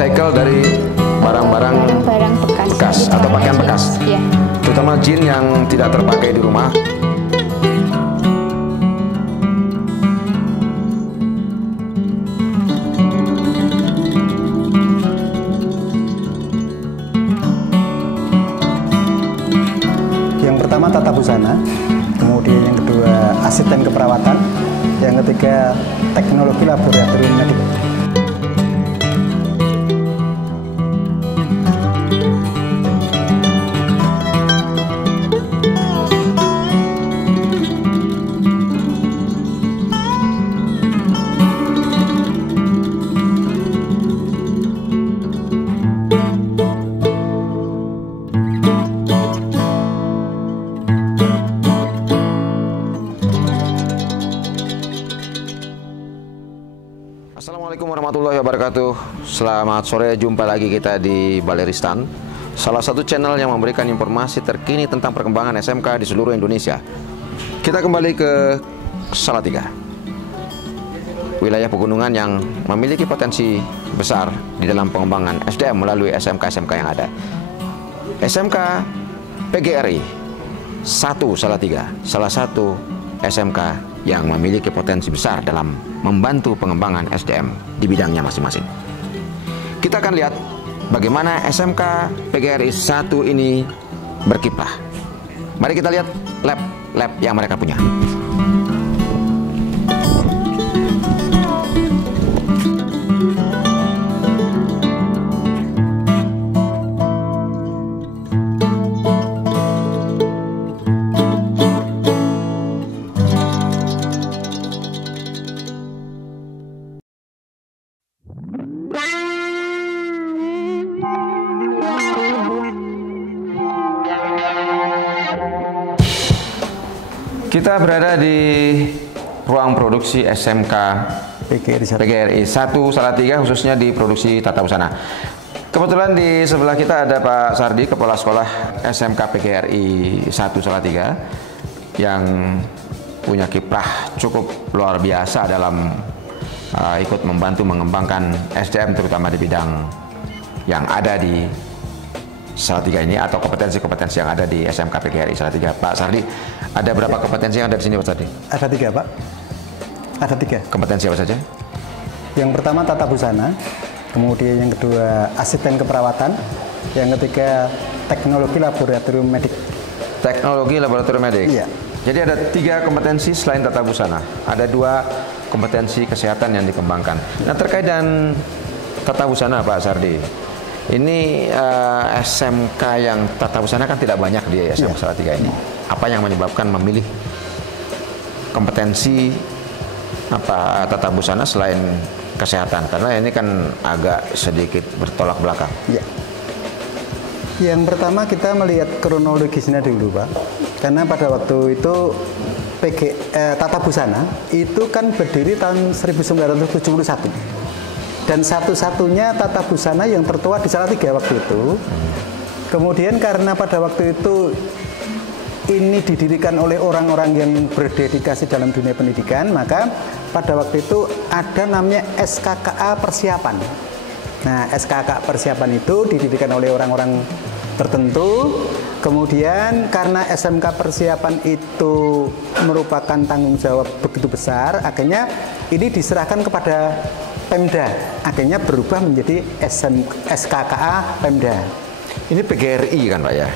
recycle dari barang-barang bekas atau pakaian bekas, ya. Terutama jin yang tidak terpakai di rumah. Yang pertama tata busana, kemudian yang kedua asisten keperawatan, yang ketiga teknologi laboratorium medik. Assalamualaikum warahmatullahi wabarakatuh. Selamat sore, jumpa lagi kita di Baleristan, salah satu channel yang memberikan informasi terkini tentang perkembangan SMK di seluruh Indonesia. Kita kembali ke Salatiga, wilayah pegunungan yang memiliki potensi besar di dalam pengembangan SDM melalui SMK-SMK yang ada. SMK PGRI 1 Salatiga, salah satu SMK yang memiliki potensi besar dalam membantu pengembangan SDM di bidangnya masing-masing. Kita akan lihat bagaimana SMK PGRI 1 ini berkiprah. Mari kita lihat lab yang mereka punya. Kita berada di ruang produksi SMK PGRI 1 Salatiga, khususnya di produksi tata busana. Kebetulan di sebelah kita ada Pak Sardi, Kepala Sekolah SMK PGRI 1 Salatiga, yang punya kiprah cukup luar biasa dalam ikut membantu mengembangkan SDM, terutama di bidang yang ada di Salatiga ini, atau kompetensi-kompetensi yang ada di SMK PGRI Salatiga. Pak Sardi, ada berapa kompetensi yang ada di sini, Pak Sardi? Ada 3, Pak. Ada 3. Kompetensi apa saja? Yang pertama tata busana, kemudian yang kedua asisten keperawatan, yang ketiga teknologi laboratorium medik. Teknologi laboratorium medik? Iya. Jadi ada 3 kompetensi selain tata busana. Ada 2 kompetensi kesehatan yang dikembangkan. Nah, terkait dengan tata busana, Pak Sardi, ini SMK yang tata busana kan tidak banyak di SMK Salatiga ini. Apa yang menyebabkan memilih kompetensi tata busana selain kesehatan? Karena ini kan agak sedikit bertolak belakang. Ya. Yang pertama kita melihat kronologisnya dulu, Pak. Karena pada waktu itu tata busana itu kan berdiri tahun 1971. Dan satu-satunya tata busana yang tertua di Salatiga waktu itu. Kemudian karena pada waktu itu ini didirikan oleh orang-orang yang berdedikasi dalam dunia pendidikan, maka pada waktu itu ada namanya SKKA Persiapan. Nah, SKKA Persiapan itu didirikan oleh orang-orang tertentu. Kemudian karena SMK Persiapan itu merupakan tanggung jawab begitu besar, akhirnya ini diserahkan kepada Pemda, akhirnya berubah menjadi SKKA Pemda. Ini PGRI kan, Pak ya?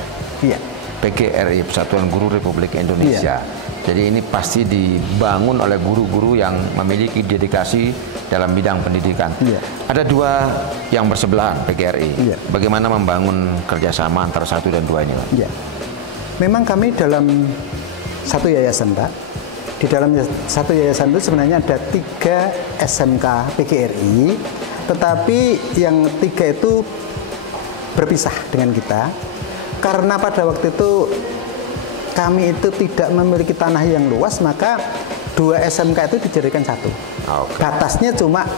Iya. PGRI, Persatuan Guru Republik Indonesia. Iya. Jadi ini pasti dibangun oleh guru-guru yang memiliki dedikasi dalam bidang pendidikan. Iya. Ada 2 yang bersebelahan, PGRI. Iya. Bagaimana membangun kerjasama antara 1 dan 2 ini, Pak? Iya. Memang kami dalam satu yayasan, Pak. Di dalam satu yayasan itu sebenarnya ada 3 SMK PGRI, tetapi yang 3 itu berpisah dengan kita karena pada waktu itu kami itu tidak memiliki tanah yang luas, maka 2 SMK itu dijadikan 1. Okay. Batasnya cuma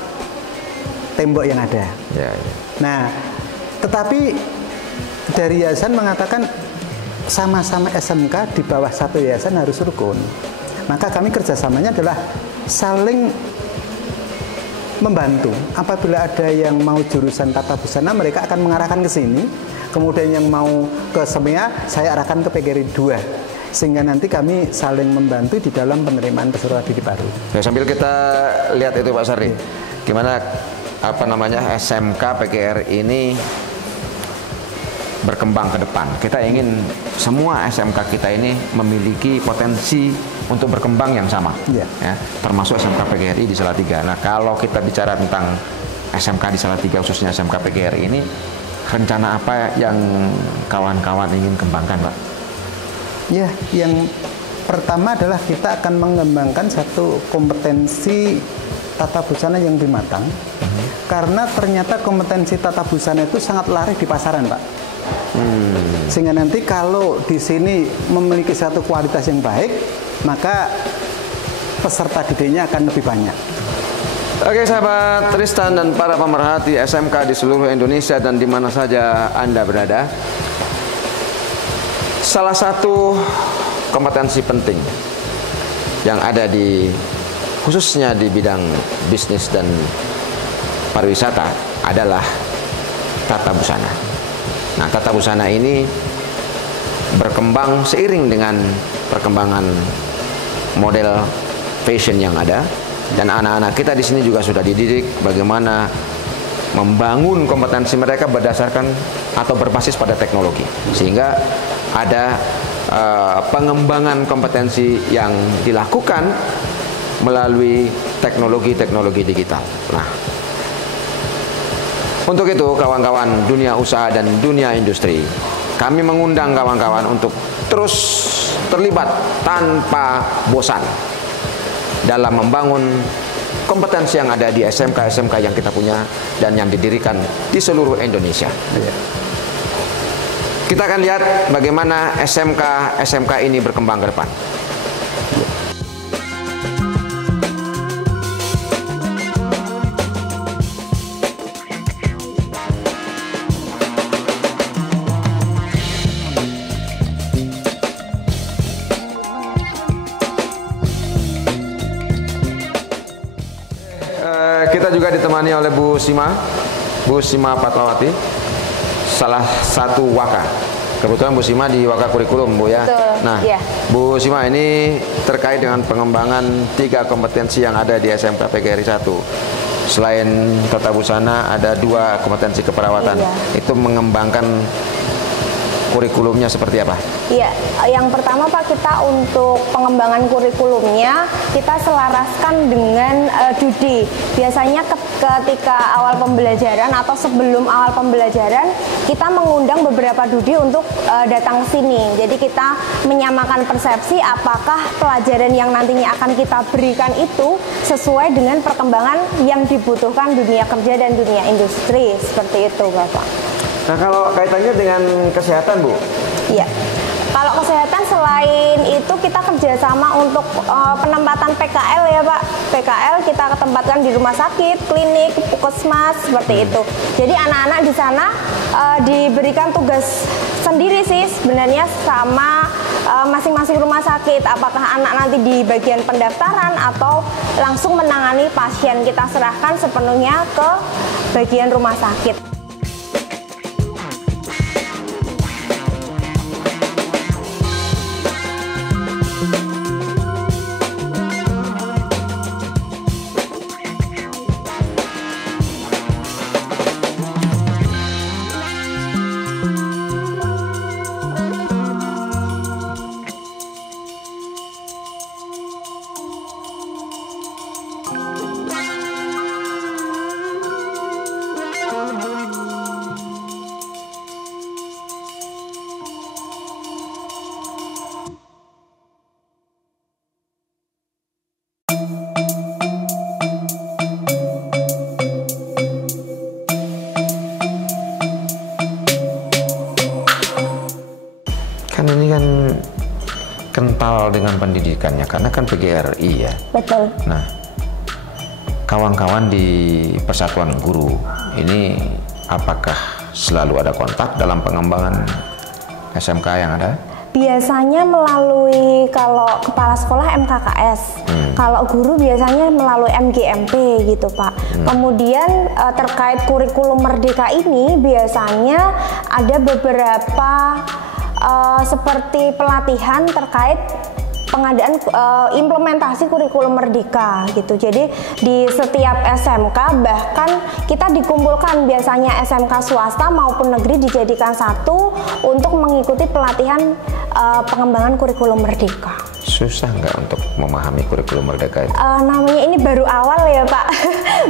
tembok yang ada. Ya. Nah, tetapi dari yayasan mengatakan sama-sama SMK di bawah satu yayasan harus rukun. Maka kami kerjasamanya adalah saling membantu. Apabila ada yang mau jurusan tata busana, mereka akan mengarahkan ke sini. Kemudian yang mau ke SEMEA, saya arahkan ke PGRI 2. Sehingga nanti kami saling membantu di dalam penerimaan peserta didik baru. Ya, sambil kita lihat itu Pak Sardi, gimana SMK PGRI ini berkembang ke depan. Kita ingin semua SMK kita ini memiliki potensi untuk berkembang yang sama, ya, termasuk SMK PGRI di Salatiga. Nah, kalau kita bicara tentang SMK di Salatiga, khususnya SMK PGRI ini, rencana apa yang kawan-kawan ingin kembangkan, Pak? Ya, yang pertama adalah kita akan mengembangkan satu kompetensi tata busana yang lebih matang, karena ternyata kompetensi tata busana itu sangat laris di pasaran, Pak. Sehingga nanti kalau di sini memiliki satu kualitas yang baik, maka peserta didiknya akan lebih banyak. Oke sahabat Tristan dan para pemerhati SMK di seluruh Indonesia dan di mana saja Anda berada, salah satu kompetensi penting yang ada khususnya di bidang bisnis dan pariwisata adalah tata busana. Nah, tata busana ini berkembang seiring dengan perkembangan model fashion yang ada, dan anak-anak kita di sini juga sudah dididik bagaimana membangun kompetensi mereka berdasarkan atau berbasis pada teknologi, sehingga ada pengembangan kompetensi yang dilakukan melalui teknologi digital. Nah, untuk itu kawan-kawan dunia usaha dan dunia industri, kami mengundang kawan-kawan untuk terus terlibat tanpa bosan dalam membangun kompetensi yang ada di SMK-SMK yang kita punya dan yang didirikan di seluruh Indonesia. Kita akan lihat bagaimana SMK-SMK ini berkembang ke depan. Kita juga ditemani oleh Bu Sima Patmawati, salah satu waka. Kebetulan Bu Sima di waka kurikulum, Bu, ya. Betul, nah, ya. Bu Sima, ini terkait dengan pengembangan 3 kompetensi yang ada di SMK PGRI 1. Selain tata busana, ada 2 kompetensi keperawatan. Iya. Itu mengembangkan kurikulumnya seperti apa? Iya, yang pertama Pak, kita untuk pengembangan kurikulumnya kita selaraskan dengan Dudi. Biasanya ketika awal pembelajaran atau sebelum awal pembelajaran kita mengundang beberapa Dudi untuk datang ke sini. Jadi kita menyamakan persepsi apakah pelajaran yang nantinya akan kita berikan itu sesuai dengan perkembangan yang dibutuhkan dunia kerja dan dunia industri, seperti itu Bapak. Nah, kalau kaitannya dengan kesehatan, Bu? Iya. Kalau kesehatan selain itu kita kerjasama untuk penempatan PKL ya Pak. PKL kita ketempatkan di rumah sakit, klinik, puskesmas, seperti itu. Jadi anak-anak di sana diberikan tugas sendiri sih sebenarnya sama masing-masing rumah sakit. Apakah anak nanti di bagian pendaftaran atau langsung menangani pasien, kita serahkan sepenuhnya ke bagian rumah sakit. Kan ini kan kental dengan pendidikannya karena kan PGRI ya. Betul. Nah, kawan-kawan di Persatuan Guru ini apakah selalu ada kontak dalam pengembangan SMK yang ada? Biasanya melalui kalau kepala sekolah MKKS, kalau guru biasanya melalui MGMP gitu Pak. Kemudian terkait kurikulum Merdeka ini biasanya ada beberapa seperti pelatihan terkait pengadaan implementasi kurikulum Merdeka gitu. Jadi di setiap SMK bahkan kita dikumpulkan, biasanya SMK swasta maupun negeri dijadikan satu untuk mengikuti pelatihan pengembangan kurikulum Merdeka. Susah nggak untuk memahami kurikulum Merdeka itu? Namanya ini baru awal ya Pak.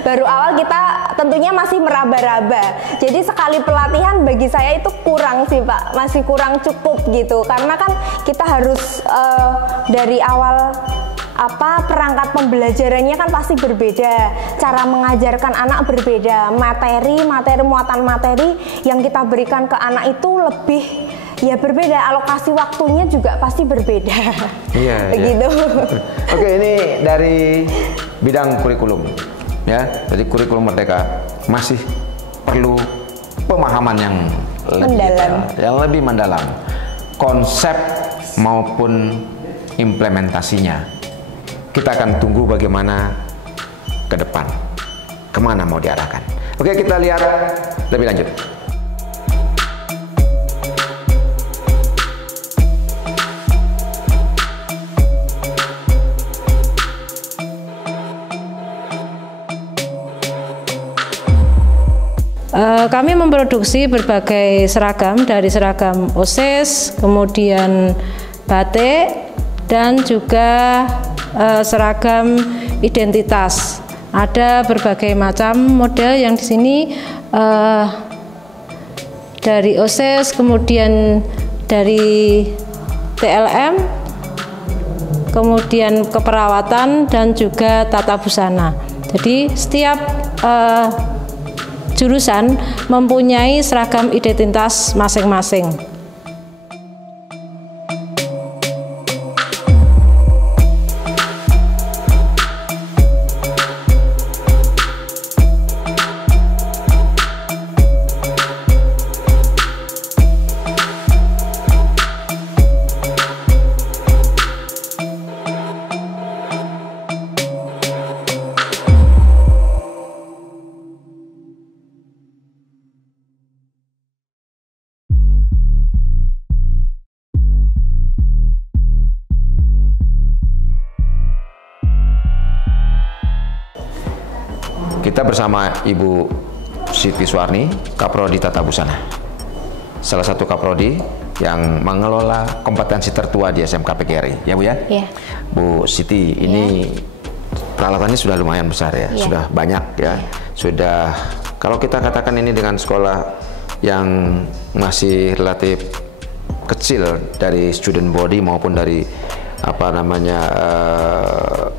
Baru awal, kita tentunya masih meraba-raba. Jadi sekali pelatihan bagi saya itu kurang sih Pak, masih kurang cukup gitu. Karena kan kita harus dari awal perangkat pembelajarannya kan pasti berbeda, cara mengajarkan anak berbeda, materi muatan materi yang kita berikan ke anak itu lebih ya berbeda, alokasi waktunya juga pasti berbeda. Iya, begitu. Oke, ini dari bidang kurikulum ya. Jadi kurikulum Merdeka masih perlu pemahaman yang lebih mendalam, yang lebih mendalam, konsep maupun implementasinya. Kita akan tunggu bagaimana ke depan, kemana mau diarahkan. Oke, kita lihat lebih lanjut. Kami memproduksi berbagai seragam, dari seragam OSIS, kemudian batik, dan juga seragam identitas. Ada berbagai macam model yang di sini dari OSIS, kemudian dari TLM, kemudian keperawatan, dan juga tata busana. Jadi setiap jurusan mempunyai seragam identitas masing-masing. Kita bersama Ibu Siti Suwarni, Kaprodi Tata Busana. Salah satu Kaprodi yang mengelola kompetensi tertua di SMK PGRI, ya Bu ya? Iya. Bu Siti, ini peralatannya sudah lumayan besar ya, sudah banyak ya. Sudah, kalau kita katakan ini dengan sekolah yang masih relatif kecil dari student body maupun dari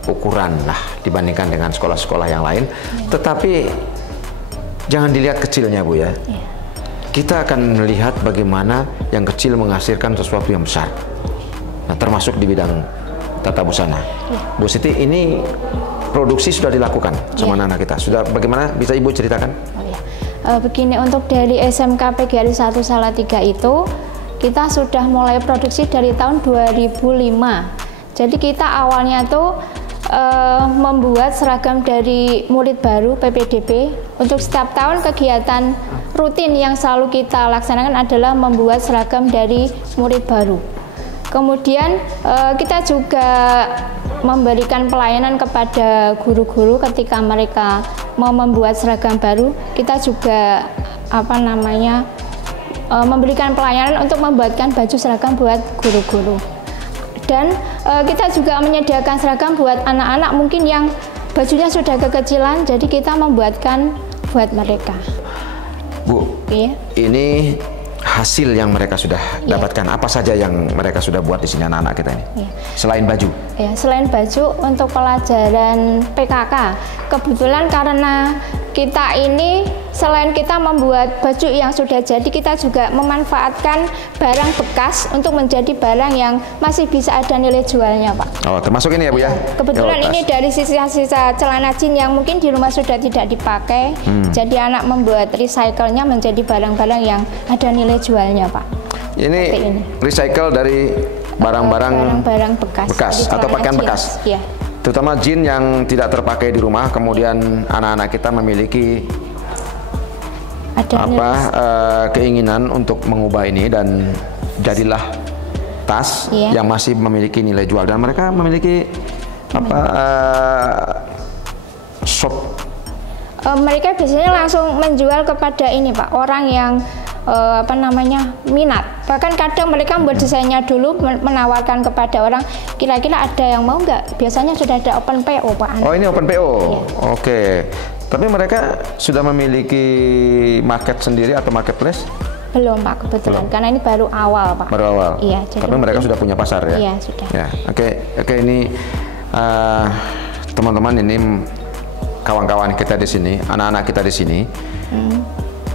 ukuran lah dibandingkan dengan sekolah-sekolah yang lain, tetapi jangan dilihat kecilnya Bu ya. Kita akan melihat bagaimana yang kecil menghasilkan sesuatu yang besar. Nah, termasuk di bidang tata busana. Bu Siti, ini produksi sudah dilakukan sama anak-anak kita. Sudah, bagaimana bisa Ibu ceritakan? Begini, untuk dari SMK PGRI 1 Salatiga itu kita sudah mulai produksi dari tahun 2005. Jadi kita awalnya tuh membuat seragam dari murid baru PPDB. Untuk setiap tahun kegiatan rutin yang selalu kita laksanakan adalah membuat seragam dari murid baru. Kemudian kita juga memberikan pelayanan kepada guru-guru ketika mereka mau membuat seragam baru. Kita juga memberikan pelayanan untuk membuatkan baju seragam buat guru-guru. Dan kita juga menyediakan seragam buat anak-anak mungkin yang bajunya sudah kekecilan, jadi kita membuatkan buat mereka. Bu, ini hasil yang mereka sudah dapatkan, apa saja yang mereka sudah buat di sini anak-anak kita ini? Selain baju? Ya, selain baju, untuk pelajaran PKK, kebetulan karena kita ini selain kita membuat baju yang sudah jadi, kita juga memanfaatkan barang bekas untuk menjadi barang yang masih bisa ada nilai jualnya, Pak. Oh, termasuk ini ya Bu ya? Kebetulan ini dari sisa-sisa celana jeans yang mungkin di rumah sudah tidak dipakai, jadi anak membuat recycle-nya menjadi barang-barang yang ada nilai jualnya, Pak. Ini Seperti ini. recycle dari barang-barang bekas atau dari pakaian jeans. bekas. Iya. Terutama jin yang tidak terpakai di rumah, kemudian anak-anak kita memiliki keinginan untuk mengubah ini dan jadilah tas Iya. yang masih memiliki nilai jual, dan mereka memiliki shop. Mereka biasanya langsung menjual kepada ini Pak, orang yang minat. Bahkan kadang mereka membuat desainnya dulu, menawarkan kepada orang, kira-kira ada yang mau nggak? Biasanya sudah ada open PO Pak. Oh, ini open PO. Iya. Oke. Tapi mereka sudah memiliki market sendiri atau marketplace? Belum Pak, kebetulan. Belum. Karena ini baru awal Pak. Baru awal. Iya. Tapi mereka sudah punya pasar ya? Iya, sudah. Ya. Oke, ini teman-teman, ini kawan-kawan kita di sini, anak-anak kita di sini,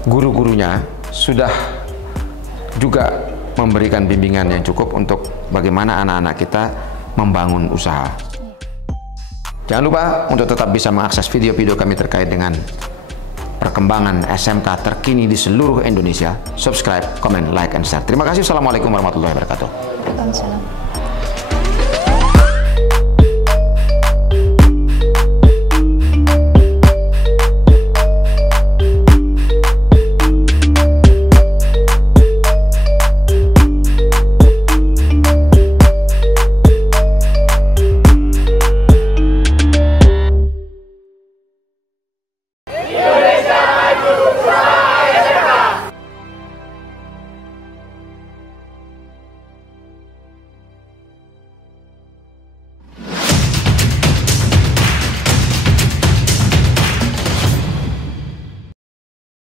guru-gurunya sudah juga memberikan bimbingan yang cukup untuk bagaimana anak-anak kita membangun usaha. Jangan lupa untuk tetap bisa mengakses video-video kami terkait dengan perkembangan SMK terkini di seluruh Indonesia. Subscribe, comment, like, and share. Terima kasih. Assalamualaikum warahmatullahi wabarakatuh. Waalaikumsalam.